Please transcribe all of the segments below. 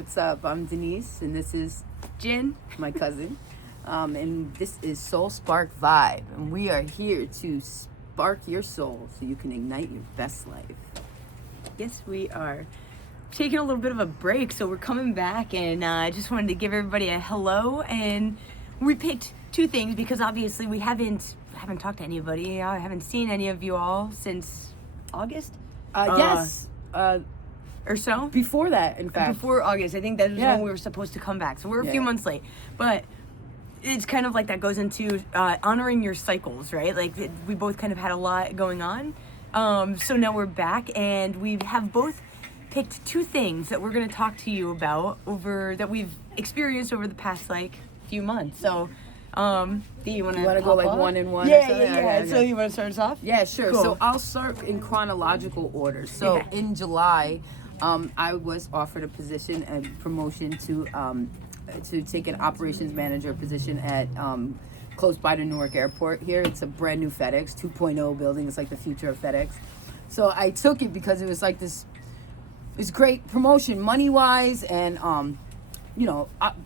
What's up? I'm Denise, and this is Jen, my cousin. And this is Soul Spark Vibe. And we are here to spark your soul so you can ignite your best life. yes, we are taking a little bit of a break, so we're coming back, and I just wanted to give everybody a hello. And we picked two things because obviously we haven't talked to anybody. I haven't seen any of you all since August. Yes. Or so. Before that, in fact. Before August, I think that was when we were supposed to come back. So we're a few months late, but it's kind of like that goes into honoring your cycles, right? Like we both kind of had a lot going on. So now we're back, and we have both picked two things that we're going to talk to you about that we've experienced over the past few months. So, do you want to go like off? one and one? Yeah. So you want to start us off? Yeah, sure. Cool. So I'll start in chronological order. So in July, I was offered a position and promotion to take an operations manager position at close by to Newark Airport here. It's a brand new FedEx 2.0 building. It's like the future of FedEx. So I took it because it was like this great promotion money wise and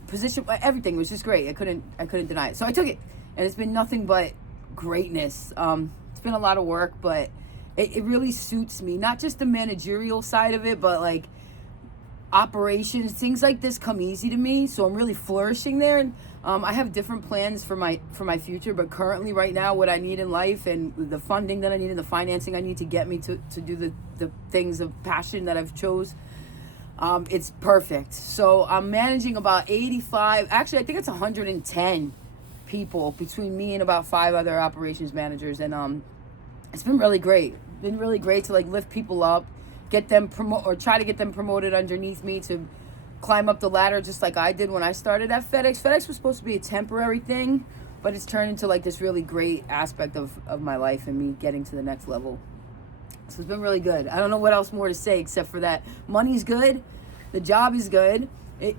position, everything was just great. I couldn't deny it. So I took it, and it's been nothing but greatness. It's been a lot of work, but it really suits me. Not just the managerial side of it, but like operations, things like this come easy to me. So I'm really flourishing there. And I have different plans for my future, but currently right now what I need in life and the funding that I need and the financing I need to get me to do the things of passion that I've chose, it's perfect. So I'm managing about 85, actually I think it's 110 people between me and about 5 other operations managers, and it's been really great. Been really great to like lift people up, get them try to get them promoted underneath me to climb up the ladder just like I did when I started at FedEx. FedEx was supposed to be a temporary thing, but it's turned into like this really great aspect of my life and me getting to the next level. So it's been really good. I don't know what else more to say except for that. Money's good. The job is good.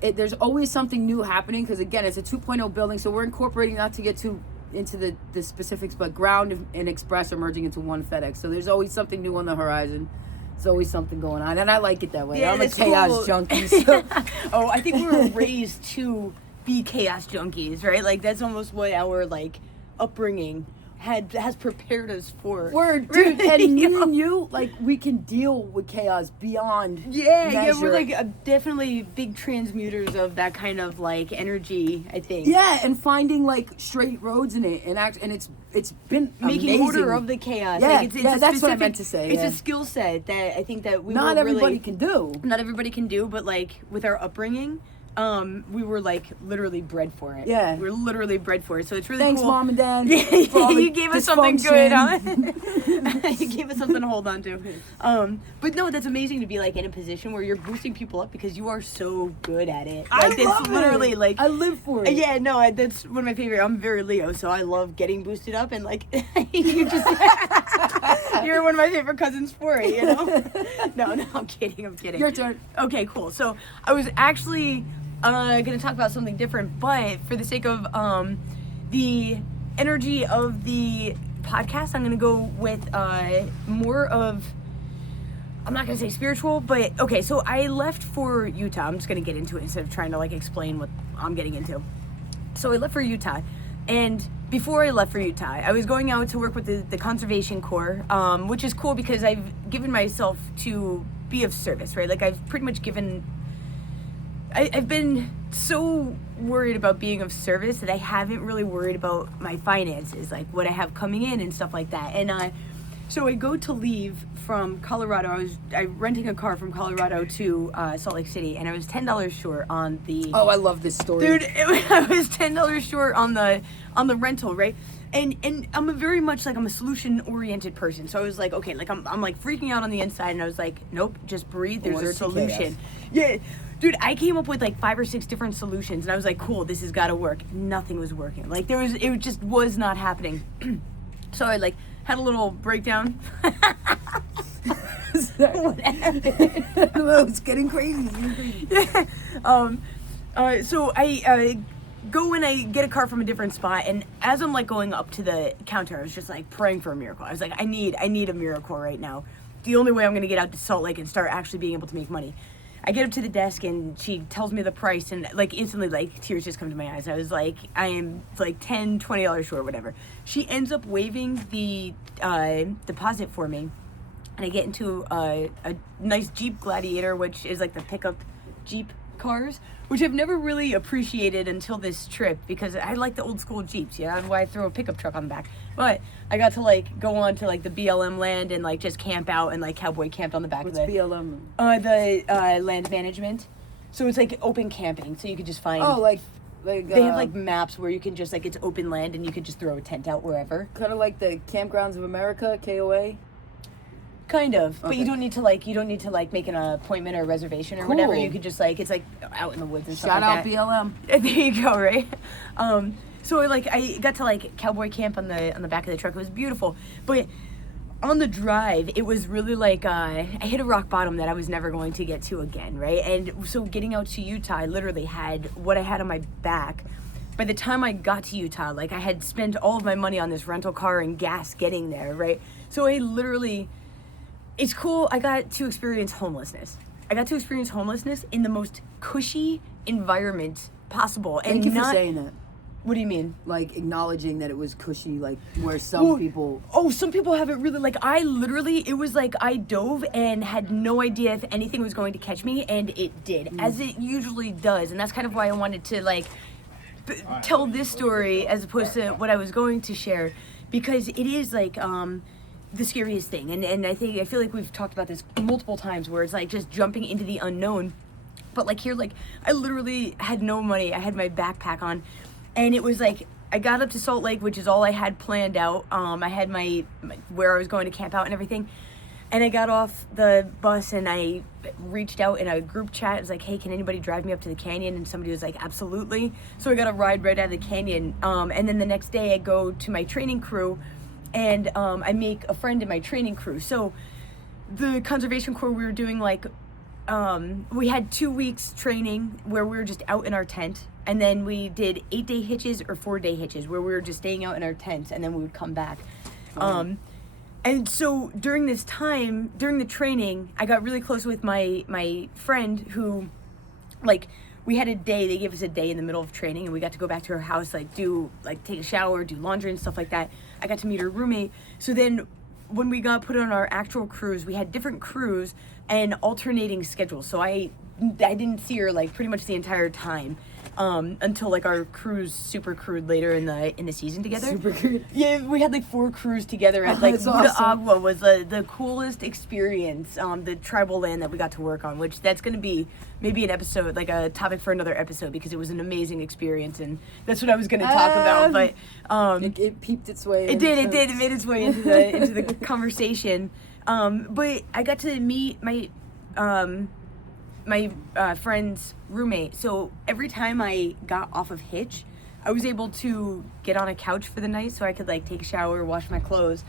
There's always something new happening because, again, it's a 2.0 building, so we're incorporating, not to get too into the specifics, but ground and express are merging into one FedEx. So there's always something new on the horizon. There's always something going on, and I like it that way. Yeah, I'm a chaos cool. junkie. So. Oh, I think we were raised to be chaos junkies, right? Like that's almost what our upbringing has prepared us for. Word, dude, and me and you, like, we can deal with chaos beyond measure. We're definitely big transmuters of that kind of energy, I think. Yeah, and finding straight roads in it, and it's been making amazing. order of the chaos. Yeah, that's what I meant to say. It's a skill set that I think that not everybody can do. Not everybody can do, but with our upbringing, we were literally bred for it. Yeah. We were literally bred for it. So it's really Thanks, cool. Mom and Dad. You gave us something good, huh? You gave us something to hold on to. But no, that's amazing to be in a position where you're boosting people up because you are so good at it. I love literally it. I live for it. Yeah, no, that's one of my favorite. I'm very Leo, so I love getting boosted up, and you just you're one of my favorite cousins for it, you know? No, I'm kidding. Your turn. Okay, cool. So I was actually going to talk about something different, but for the sake of the energy of the podcast, I'm going to go with more of, I'm not going to say spiritual, but okay, so I left for Utah. I'm just going to get into it instead of trying to explain what I'm getting into. So I left for Utah, and before I left for Utah, I was going out to work with the Conservation Corps, which is cool because I've given myself to be of service, right? I've pretty much I've been so worried about being of service that I haven't really worried about my finances, what I have coming in and stuff like that. And so I go to leave from Colorado. I'm renting a car from Colorado to Salt Lake City, and I was $10 short on the. Oh, I love this story, dude! I was $10 short on the rental, right? And I'm very much I'm a solution oriented person. So I was okay, I'm freaking out on the inside, and I was nope, just breathe. There's a solution. Yeah. Dude, I came up with 5 or 6 different solutions, and I was cool, this has got to work. Nothing was working. It just was not happening. So I had a little breakdown. What happened? It's getting crazy. Yeah. So I go and I get a car from a different spot, and as I'm going up to the counter, I was just praying for a miracle. I was I need a miracle right now. The only way I'm going to get out to Salt Lake and start actually being able to make money. I get up to the desk and she tells me the price, and like instantly like tears just come to my eyes. I was like, I am like $10-20 short, whatever. She ends up waiving the deposit for me, and I get into a nice Jeep Gladiator, which is like the pickup Jeep cars, which I've never really appreciated until this trip, because I like the old school Jeeps. Yeah, that's why I throw a pickup truck on the back. But I got to like go on to like the BLM land and like just camp out, and like cowboy camped on the back What's of it. BLM? The land management. So it's like open camping, so you could just find. Oh, like they have like maps where you can just like, it's open land and you could just throw a tent out wherever. kind of like the Campgrounds of America, KOA. Kind of, but Okay. you don't need to like make an appointment or a reservation or whatever. Cool. You could just like, it's like out in the woods and stuff Shout like out that. BLM. There you go, right? So like I got to like cowboy camp on the back of the truck. It was beautiful, but on the drive, it was really like I hit a rock bottom that I was never going to get to again, right? And so getting out to Utah, I literally had what I had on my back. By the time I got to Utah, like I had spent all of my money on this rental car and gas getting there, right? So I literally, it's cool. I got to experience homelessness. I got to experience homelessness in the most cushy environment possible. And Thank you for not, saying that. What do you mean? Like acknowledging that it was cushy, like where some people. Oh, some people have it really, like I literally, it was like I dove and had no idea if anything was going to catch me, and it did, as it usually does. And that's kind of why I wanted to like tell this story as opposed to what I was going to share, because it is like the scariest thing. And I feel like we've talked about this multiple times, where it's like just jumping into the unknown. But like here, like I literally had no money. I had my backpack on, and it was like I got up to Salt Lake, which is all I had planned out. I had my where I was going to camp out and everything. And I got off the bus and I reached out in a group chat. It was like, hey, can anybody drive me up to the canyon? And somebody was like, absolutely. So I got a ride right out of the canyon. And then the next day I go to my training crew, and I make a friend in my training crew. So the conservation corps, we were doing like, we had 2 weeks training where we were just out in our tent. And then we did 8-day hitches or 4-day hitches where we were just staying out in our tents, and then we would come back. And so during this time, during the training, I got really close with my friend who, like, we had a day, they gave us a day in the middle of training, and we got to go back to her house, take a shower, do laundry and stuff like that. I got to meet her roommate. So then when we got put on our actual cruise, we had different crews and alternating schedules. So I didn't see her like pretty much the entire time. Until like our cruise super crewed later in the season together. Super crewed? Yeah, we had like 4 crews together at like That's Buda awesome. Agua was the coolest experience, the tribal land that we got to work on, which that's gonna be maybe an episode, like a topic for another episode, because it was an amazing experience, and that's what I was gonna talk about. But It peeped its way. it did. It made its way into the conversation. But I got to meet my friend's roommate. So every time I got off of hitch, I was able to get on a couch for the night so I could like take a shower, wash my clothes,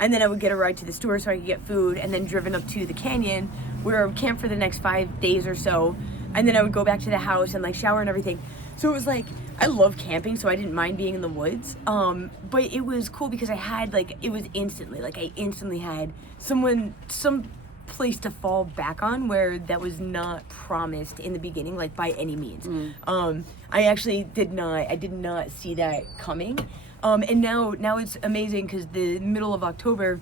and then I would get a ride to the store so I could get food, and then driven up to the canyon where I would camp for the next 5 days or so, and then I would go back to the house and like shower and everything. So it was like, I love camping, so I didn't mind being in the woods. But it was cool because I had like, it was instantly, like I instantly had some place to fall back on where that was not promised in the beginning, like by any means. I actually did not see that coming. And now it's amazing because the middle of October,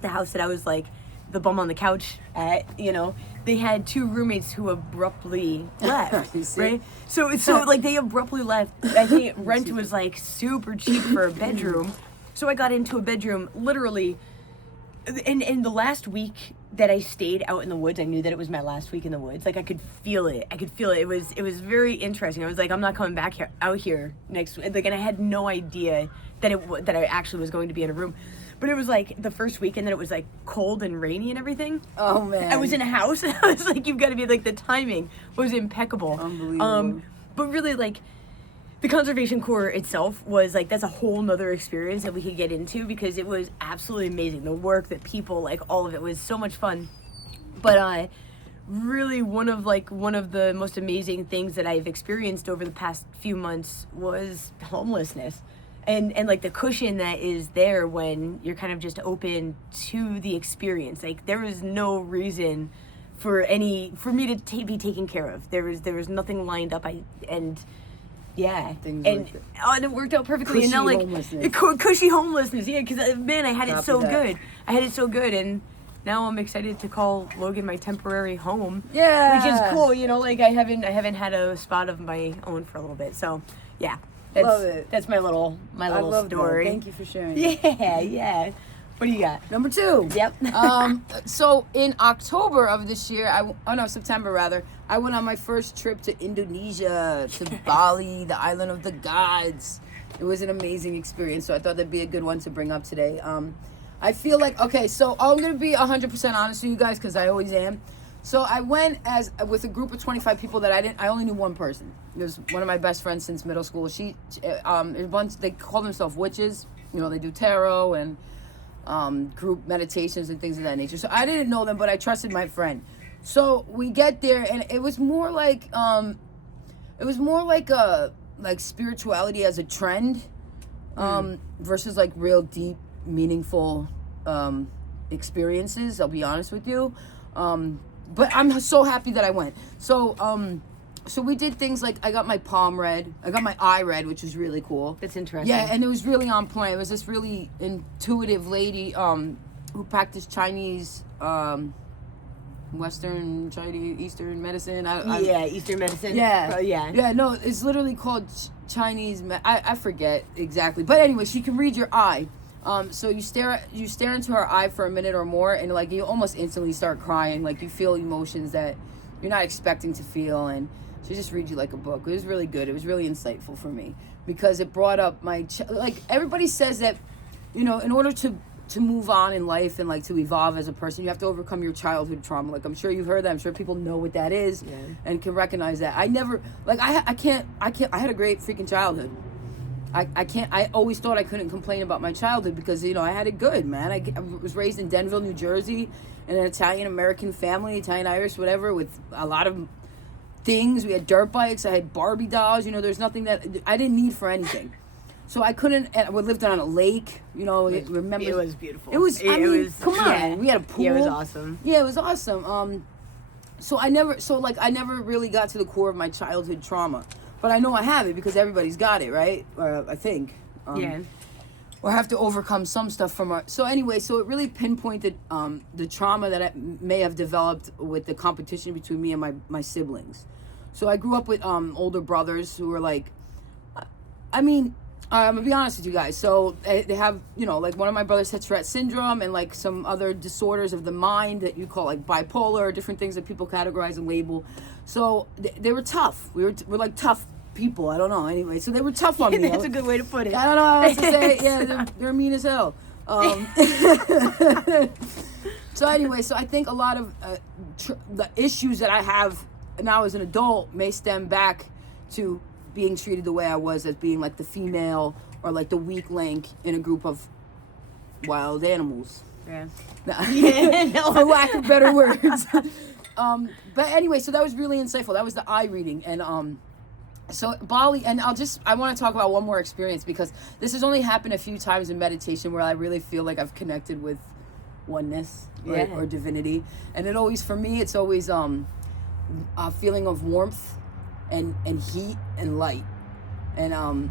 the house that I was like the bum on the couch at, they had 2 roommates who abruptly left, right? So like they abruptly left. I think rent was like super cheap for a bedroom. So I got into a bedroom literally, and the last week that I stayed out in the woods, I knew that it was my last week in the woods. Like I could feel it. It was very interesting. I was like, I'm not coming back out here next week. Like, and I had no idea that I actually was going to be in a room. But it was like the first week, and then it was like cold and rainy and everything. Oh man. I was in a house, and I was like, you've got to be like, the timing was impeccable. Unbelievable. But really, like, the Conservation Corps itself was like, that's a whole nother experience that we could get into, because it was absolutely amazing. The work, the people, like all of it was so much fun. But really one of the most amazing things that I've experienced over the past few months was homelessness. And like the cushion that is there when you're kind of just open to the experience. Like there was no reason for me to be taken care of. There was nothing lined up. Things and like and it worked out perfectly. Cushy and now, like, homelessness. Cushy homelessness. Yeah, because man, I had it Copy so that. good. I had it so good, and now I'm excited to call Logan my temporary home. Yeah. Which is cool. You know, like I haven't had a spot of my own for a little bit. So yeah, Love it. That's my little I love story. That. Thank you for sharing. Yeah. What do you got? Number 2. Yep. So in October of this year, September rather, I went on my first trip to Indonesia, to Bali, the island of the gods. It was an amazing experience, so I thought that'd be a good one to bring up today. I feel like, okay, so I'm going to be 100% honest with you guys, because I always am. So I went with a group of 25 people that I only knew one person. It was one of my best friends since middle school. They call themselves witches. You know, they do tarot and group meditations and things of that nature. So I didn't know them, but I trusted my friend. So we get there, and it was more like spirituality as a trend, versus like real deep, meaningful experiences. I'll be honest with you, but I'm so happy that I went. So we did things like I got my palm read, I got my eye read, which was really cool. That's interesting. Yeah, and it was really on point. It was this really intuitive lady who practiced Chinese, Western Chinese, Eastern medicine. Eastern medicine. Yeah, yeah. No, it's literally called Chinese. I forget exactly, but anyway, she can read your eye. So you stare into her eye for a minute or more, and like you almost instantly start crying. Like you feel emotions that you're not expecting to feel, and she just reads you like a book. It was really good. It was really insightful for me because it brought up like everybody says that, you know, in order to move on in life and like to evolve as a person, you have to overcome your childhood trauma. Like I'm sure you've heard that. I'm sure people know what that is and can recognize that. I never I had a great freaking childhood. I always thought I couldn't complain about my childhood because, you know, I had it good, man. I was raised in Denville, New Jersey, in an Italian-American family, Italian-Irish, whatever, with a lot of things. We had dirt bikes. I had Barbie dolls. You know, there's nothing that I didn't need for anything. So I couldn't, we lived on a lake, you know, remember? It was beautiful. It was, come on. We had a pool. Yeah, it was awesome. Yeah, it was awesome. So I never really got to the core of my childhood trauma. But I know I have it because everybody's got it, right? I think. Or have to overcome some stuff from our... So anyway, so it really pinpointed the trauma that I may have developed with the competition between me and my siblings. So I grew up with older brothers who were like... I'm going to be honest with you guys. So they have, you know, like one of my brothers had Tourette syndrome and like some other disorders of the mind that you call like bipolar, different things that people categorize and label. So they were tough. We're like tough people. I don't know. Anyway, so they were tough on me. That's a good way to put it. I don't know how else to say it. Yeah, they're mean as hell. So anyway, so I think a lot of the issues that I have now as an adult may stem back to being treated the way I was, as being like the female or like the weak link in a group of wild animals. Yeah. For lack of better words. But anyway, so that was really insightful. That was the eye reading. And so Bali, and I want to talk about one more experience because this has only happened a few times in meditation where I really feel like I've connected with oneness or divinity. And it always, for me, it's always a feeling of warmth and heat and light. And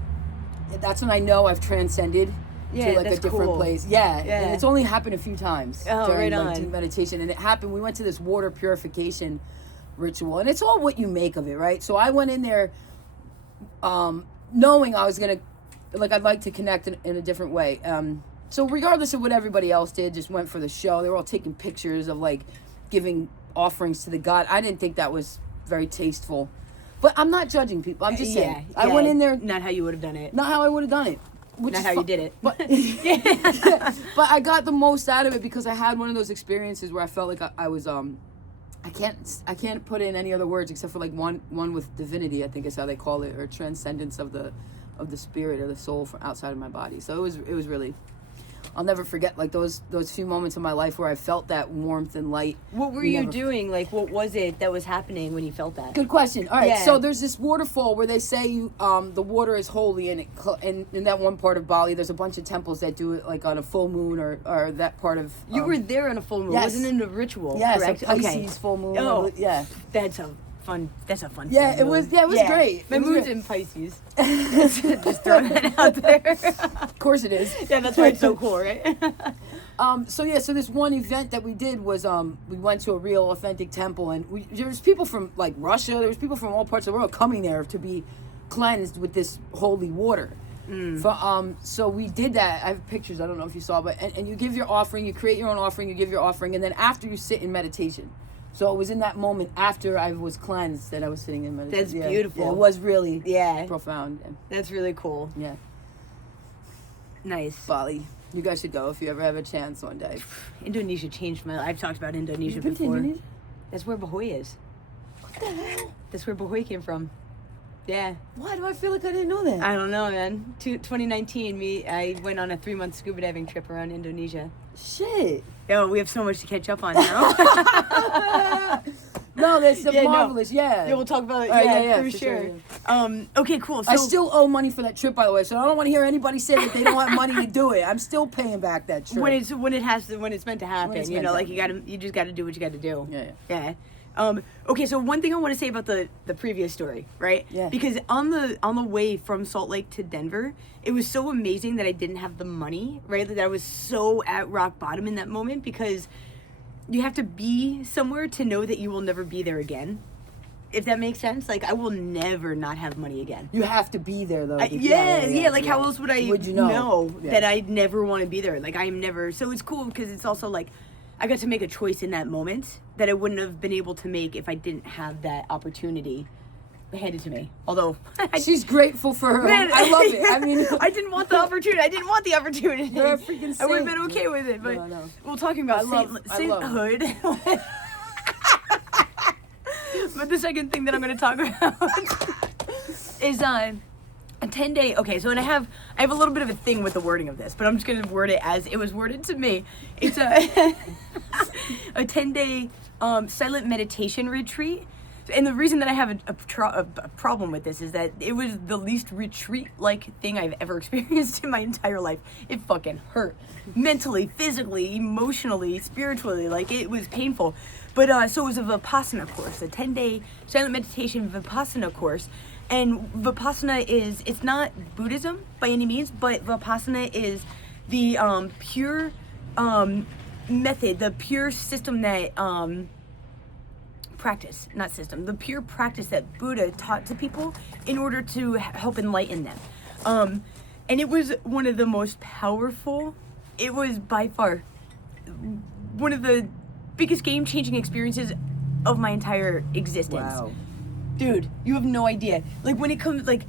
that's when I know I've transcended to like a different place. Yeah. And it's only happened a few times during doing meditation. And it happened, we went to this water purification ritual, and it's all what you make of it, right? So I went in there knowing I was gonna, like, I'd like to connect in a different way. So regardless of what everybody else did, just went for the show. They were all taking pictures of like giving offerings to the god. I didn't think that was very tasteful, but I'm not judging people. I'm just saying. I went in there, not how you would have done it. not how I would have done it. Not how you did it. But, but I got the most out of it because I had one of those experiences where I felt like I was I can't put in any other words except for like one with divinity, I think is how they call it, or transcendence of the spirit or the soul from outside of my body. So it was really I'll never forget like those few moments in my life where I felt that warmth and light. What were you doing? Like, what was it that was happening when you felt that? Good question. All right, Yeah. so there's this waterfall where they say the water is holy, and in that one part of Bali, there's a bunch of temples that do it like on a full moon or that part of. You were there on a full moon. Yes. Wasn't it a ritual? Yes, correct? a Pisces full moon. Oh, yeah. That's a fun. Yeah, full moon. it was great. My It was moon's great. in Pisces. Just throwing that out there. Of course it is. Yeah, that's why it's so cool, right? So this one event that we did was we went to a real authentic temple, and there was people from like Russia, there was people from all parts of the world coming there to be cleansed with this holy water. So we did that. I have pictures, I don't know if you saw, but and you give your offering, you create your own offering, you give your offering, and then after you sit in meditation. So it was in that moment after I was cleansed that I was sitting in meditation. That's beautiful. Yeah, it was really Yeah. profound. That's really cool. Yeah. Nice. Bali. You guys should go if you ever have a chance one day. Indonesia changed my life. I've talked about Indonesia You've been to before. Indonesia? That's where Bahoy is. What the hell? That's where Bahoy came from. Yeah. Why do I feel like I didn't know that? I don't know, man. 2019, I went on a 3-month scuba diving trip around Indonesia. Shit. Oh, we have so much to catch up on now. No, that's Yeah, no. marvelous. Yeah. Yeah, we'll talk about it. All right, Yeah, for for sure. sure, Okay, cool. So I still owe money for that trip, by the way, so I don't want to hear anybody say that they don't have money to do it. I'm still paying back that trip. when it's meant to happen, it's you meant know, to like you just got to do what you got to do. Yeah. Okay, so one thing I want to say about the previous story, right? Yeah. Because on the way from Salt Lake to Denver, it was so amazing that I didn't have the money, right? That I was so at rock bottom in that moment, because you have to be somewhere to know that you will never be there again. If that makes sense, like I will never not have money again. You have to be there, though. Yeah. Like, how else would I Would you know? that I'd never want to be there? Like, I'm never. So it's cool because it's also like I got to make a choice in that moment that I wouldn't have been able to make if I didn't have that opportunity handed to me. Although She's grateful for her. Man, I love it. I mean, I didn't want the opportunity. You're a freaking I would have saint. been okay with it. But No. well, talking about I love sainthood. But the second thing that I'm going to talk about is a 10-day. Okay, so and I have a little bit of a thing with the wording of this, but I'm just going to word it as it was worded to me. It's a 10-day silent meditation retreat. And the reason that I have a problem with this is that it was the least retreat-like thing I've ever experienced in my entire life. It fucking hurt. Mentally, physically, emotionally, spiritually. Like, it was painful. But, so it was a Vipassana course, a 10-day silent meditation Vipassana course. And Vipassana it's not Buddhism by any means, but Vipassana is the pure method, the pure system that... practice, not system, the pure practice that Buddha taught to people in order to help enlighten them. And it was one of the most powerful, it was by far one of the biggest game-changing experiences of my entire existence. Wow. Dude, you have no idea. Like, when it comes, like,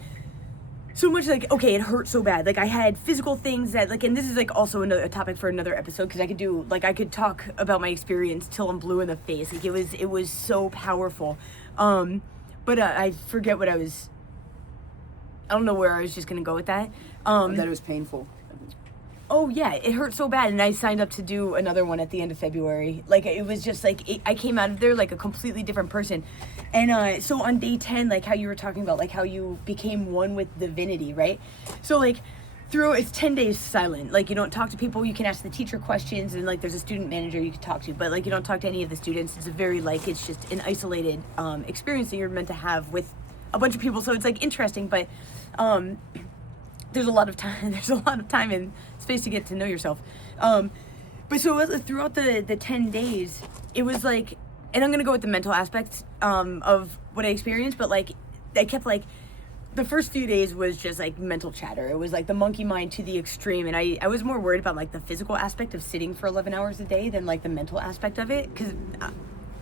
so much, like, okay, it hurt so bad. Like, I had physical things that, like, and this is, like, also a topic for another episode, because I could talk about my experience till I'm blue in the face. Like, it was so powerful. But I forget what I don't know where I was just gonna go with that. That it was painful. Oh, yeah, it hurt so bad, and I signed up to do another one at the end of February. Like, it was just, like, I came out of there, like, a completely different person. And, so on day 10, like, how you were talking about, like, how you became one with divinity, right? So, like, it's 10 days silent. Like, you don't talk to people, you can ask the teacher questions, and, like, there's a student manager you can talk to, but, like, you don't talk to any of the students. It's a very, like, it's just an isolated experience that you're meant to have with a bunch of people, so it's, like, interesting, but, there's a lot of time and space to get to know yourself. But so throughout the 10 days, it was like, and I'm going to go with the mental aspects of what I experienced, but like, I kept like, the first few days was just like mental chatter. It was like the monkey mind to the extreme. And I was more worried about like the physical aspect of sitting for 11 hours a day than like the mental aspect of it. Cause I'm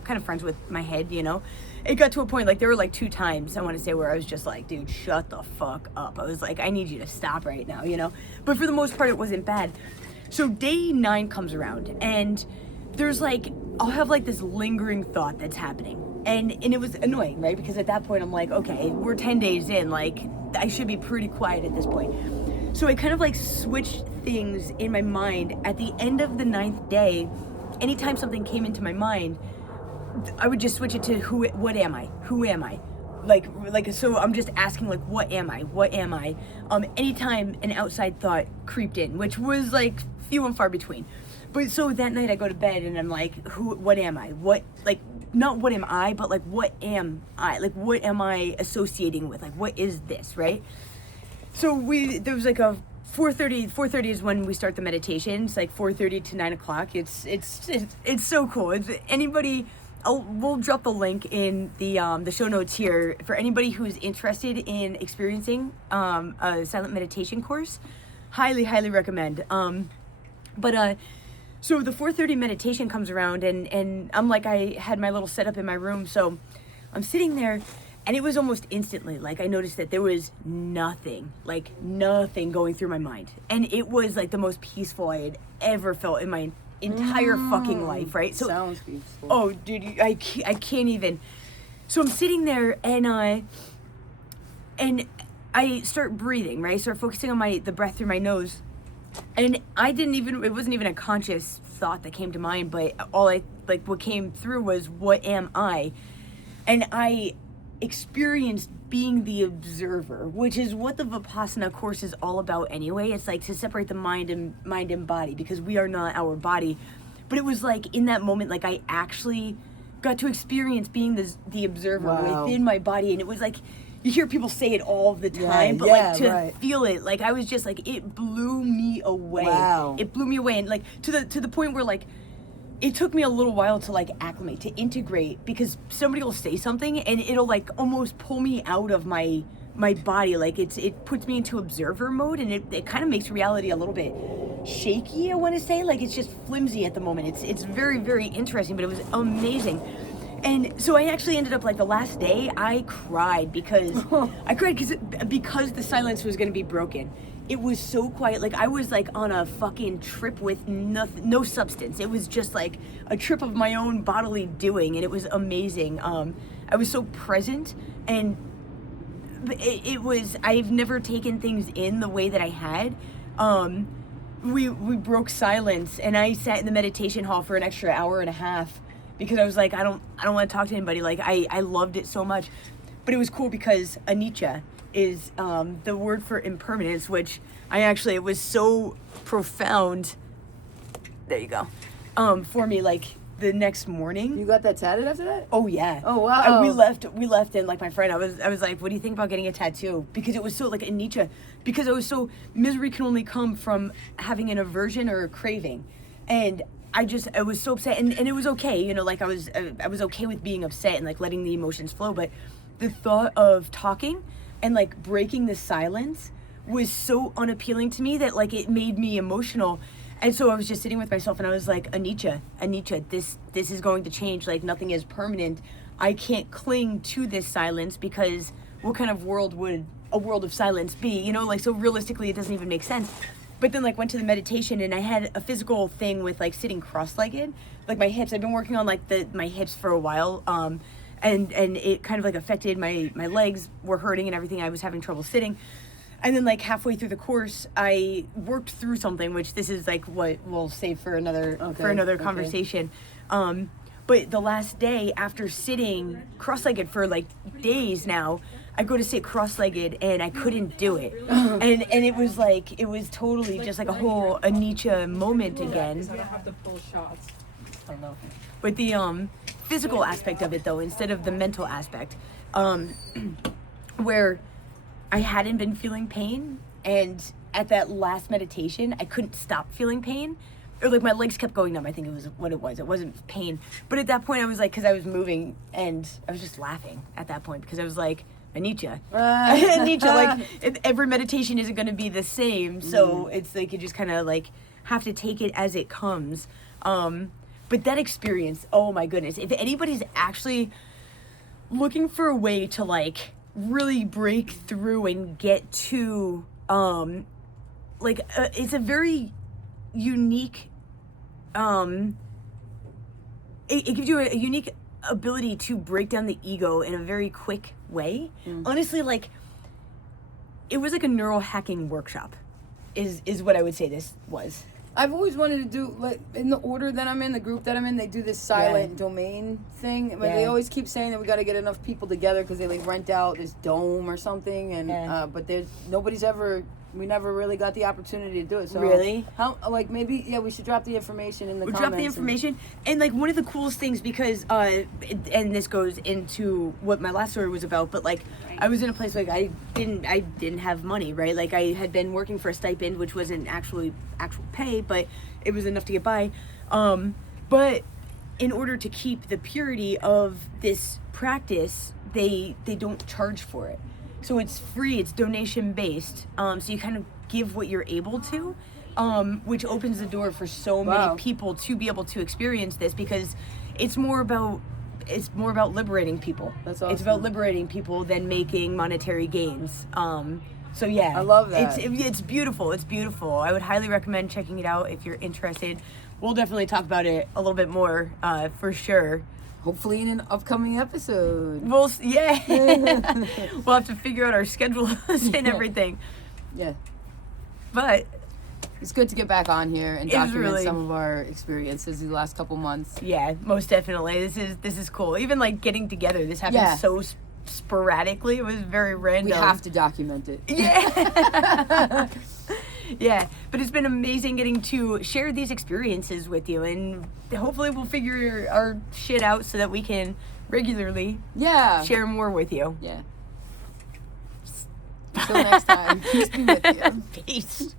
kind of friends with my head, you know? It got to a point, like there were like 2 times I want to say where I was just like, dude, shut the fuck up. I was like, I need you to stop right now, you know? But for the most part, it wasn't bad. So day 9 comes around and there's like, I'll have like this lingering thought that's happening. And it was annoying, right? Because at that point I'm like, okay, we're 10 days in, like I should be pretty quiet at this point. So I kind of like switched things in my mind. At the end of the 9th day, anytime something came into my mind, I would just switch it to what am I? Who am I? Like, so I'm just asking, like, what am I? What am I? Anytime an outside thought creeped in, which was like few and far between. But so that night I go to bed and I'm like, what am I? What, like, not what am I, but like, what am I? Like, what am I associating with? Like, what is this, right? So there was like a 4:30 is when we start the meditation. It's like 4:30 to 9 o'clock. It's so cool. We'll drop the link in the show notes here for anybody who's interested in experiencing a silent meditation course. Highly recommend. So the 4:30 meditation comes around and I'm like, I had my little setup in my room, so I'm sitting there. And it was almost instantly, like, I noticed that there was nothing going through my mind. And it was, like, the most peaceful I had ever felt in my entire fucking life, right? So, sounds peaceful. Oh, dude, I can't even. So I'm sitting there, and I start breathing, right? Start focusing on the breath through my nose. And it wasn't even a conscious thought that came to mind, but what came through was, what am I? And I experienced being the observer, which is what the Vipassana course is all about anyway. It's like to separate the mind and body, because we are not our body. But it was like in that moment, like I actually got to experience being the observer within my body. And it was like, you hear people say it all the time, but like to feel it, like I was just like, it blew me away. Wow. It blew me away. And like to the point where like, it took me a little while to like acclimate, to integrate, because somebody will say something and it'll like almost pull me out of my body. Like it puts me into observer mode, and it kind of makes reality a little bit shaky, I want to say. Like it's just flimsy at the moment. It's very interesting, but it was amazing. And so I actually ended up, like, the last day I cried because the silence was going to be broken. It was so quiet. Like, I was like on a fucking trip with no substance. It was just like a trip of my own bodily doing, and it was amazing. I was so present, and it was, I've never taken things in the way that I had. We broke silence, and I sat in the meditation hall for an extra hour and a half because I was like, I don't want to talk to anybody. Like, I loved it so much. But it was cool because anicca is the word for impermanence, which it was so profound. There you go. For me, like, the next morning. You got that tatted after that? Oh yeah. Oh wow. We left, and like my friend, I was like, what do you think about getting a tattoo? Because it was so like anicca, because I was so, misery can only come from having an aversion or a craving. And I was so upset, and it was okay, you know, like I was okay with being upset and like letting the emotions flow, but the thought of talking and like breaking the silence was so unappealing to me that like it made me emotional. And so I was just sitting with myself, and I was like, anicca, this is going to change. Like, nothing is permanent. I can't cling to this silence, because what kind of world would a world of silence be? You know, like, so realistically, it doesn't even make sense. But then, like, went to the meditation, and I had a physical thing with like sitting cross-legged, like my hips. I've been working on like my hips for a while, and it kind of like affected my legs were hurting and everything. I was having trouble sitting. And then, like, halfway through the course, I worked through something, which this is, like, what we'll save for another conversation. But the last day, after sitting cross-legged for, like, days now, I go to sit cross-legged, and I couldn't do it. And it was, like, it was totally just, like, a whole anicca moment again. I don't have the full shots. I don't know. But the physical aspect of it, though, instead of the mental aspect, where I hadn't been feeling pain, and at that last meditation, I couldn't stop feeling pain. Or like my legs kept going numb. I think it was what it was. It wasn't pain. But at that point, I was like, because I was moving, and I was just laughing at that point, because I was like, anicca. Anicca, like, every meditation isn't going to be the same. So it's like, you just kind of like have to take it as it comes. But that experience, oh my goodness. If anybody's actually looking for a way to like really break through and get to it's a very unique it gives you a unique ability to break down the ego in a very quick way. Honestly, like, it was like a neural hacking workshop. is what I would say this was. I've always wanted to do, like, in the order that I'm in, the group that I'm in, they do this silent domain thing. But they always keep saying that we got to get enough people together because they, like, rent out this dome or something. And but we never really got the opportunity to do it. So Really? How, like, maybe, we should drop the information in the comments. We'll drop the information. And, like, one of the coolest things, because, and this goes into what my last story was about, but, like, I was in a place, like, I didn't have money, right? Like, I had been working for a stipend, which wasn't actual pay, but it was enough to get by. But in order to keep the purity of this practice, they don't charge for it. So it's free, it's donation based. So you kind of give what you're able to, which opens the door for so many people to be able to experience this, because it's more about liberating people. That's awesome. It's about liberating people than making monetary gains. So yeah, I love that. It's beautiful. It's beautiful. I would highly recommend checking it out if you're interested. We'll definitely talk about it a little bit more, for sure. Hopefully in an upcoming episode. We'll have to figure out our schedules and everything. Yeah. But it's good to get back on here and document some of our experiences the last couple months. Yeah, most definitely. This is cool. Even like getting together, this happened so sporadically. It was very random. We have to document it. Yeah. Yeah, but it's been amazing getting to share these experiences with you, and hopefully we'll figure our shit out so that we can regularly share more with you. Yeah. Until next time, peace be with you. Peace.